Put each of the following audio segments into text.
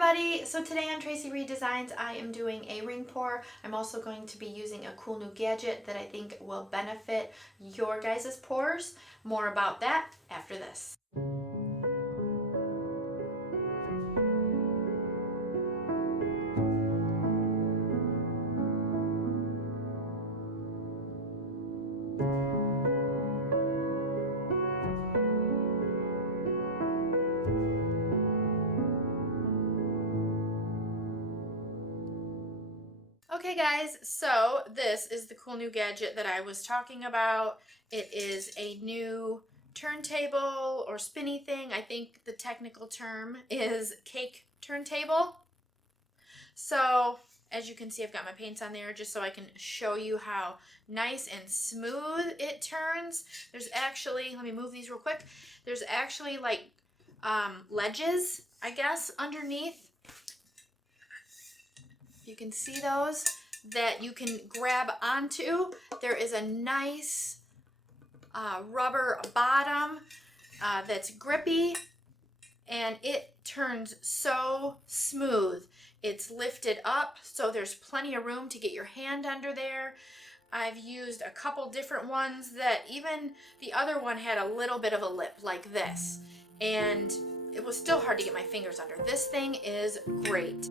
everybody, so today on Tracie Reed Designs I am doing a ring pour. I'm also going to be using a cool new gadget that I think will benefit your guys' pours. More about that after this. Okay guys, so this is the cool new gadget that I was talking about. It is a new turntable or spinny thing. I think the technical term is cake turntable. So as you can see, I've got my paints on there just so I can show you how nice and smooth it turns. There's actually, let me move these real quick. There's actually like ledges, I guess, underneath. You can see those that you can grab onto. There is a nice rubber bottom that's grippy, and it turns so smooth. It's lifted up, so there's plenty of room to get your hand under there. I've used a couple different ones that even the other one had a little bit of a lip like this, and it was still hard to get my fingers under. This thing is great.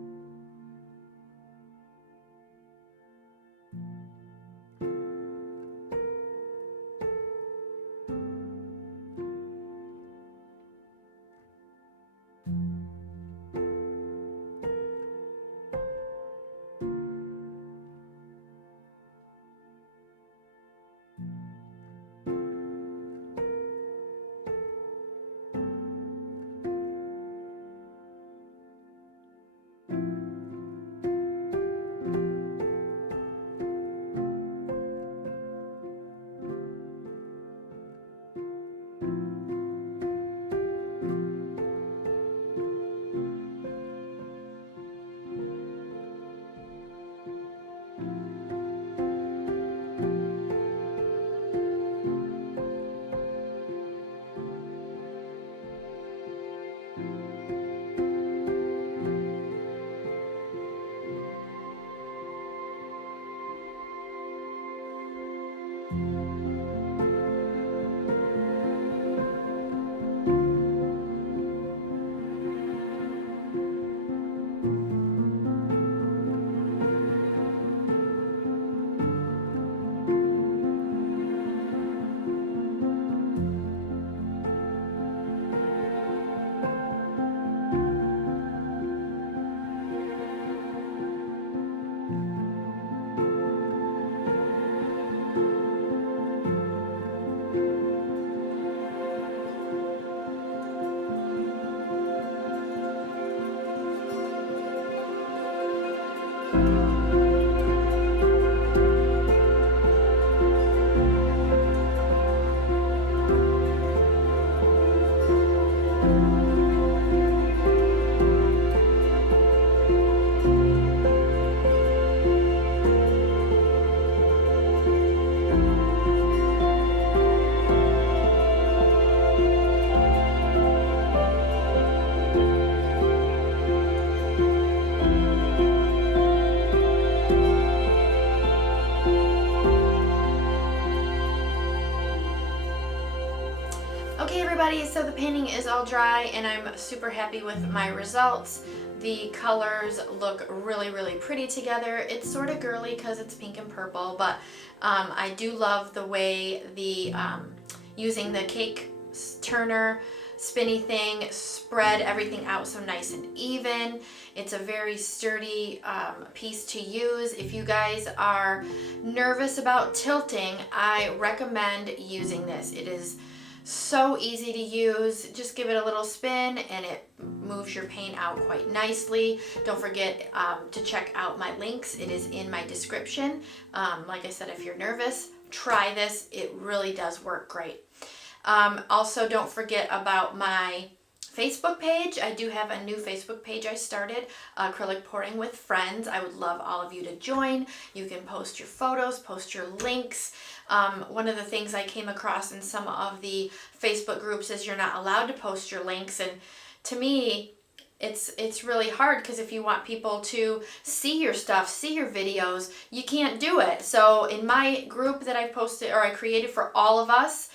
Okay everybody, so the painting is all dry and I'm super happy with my results. The colors look really, really pretty together. It's sort of girly because it's pink and purple, but I do love the way the using the cake turner spinny thing spread everything out so nice and even. It's a very sturdy piece to use. If you guys are nervous about tilting, I recommend using this. It is so easy to use. Just give it a little spin and it moves your paint out quite nicely. Don't forget to check out my links. It is in my description. Like I said, if you're nervous, try this. It really does work great. Also, don't forget about my Facebook page. I do have a new Facebook page I started, Acrylic Pouring with Friends. I would love all of you to join. You can post your photos, post your links. One of the things I came across in some of the Facebook groups is you're not allowed to post your links, and to me, it's really hard because if you want people to see your stuff, see your videos, you can't do it. So in my group that I posted or I created for all of us,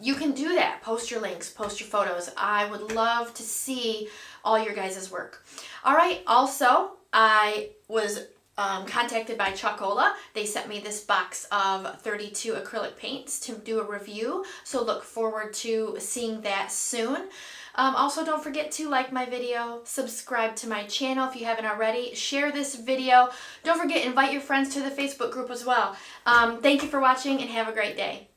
you can do that. Post your links, post your photos. I would love to see all your guys' work. All right, also, I was contacted by Chocola. They sent me this box of 32 acrylic paints to do a review, so look forward to seeing that soon. Also, don't forget to like my video, subscribe to my channel if you haven't already, share this video. Don't forget, invite your friends to the Facebook group as well. Thank you for watching and have a great day.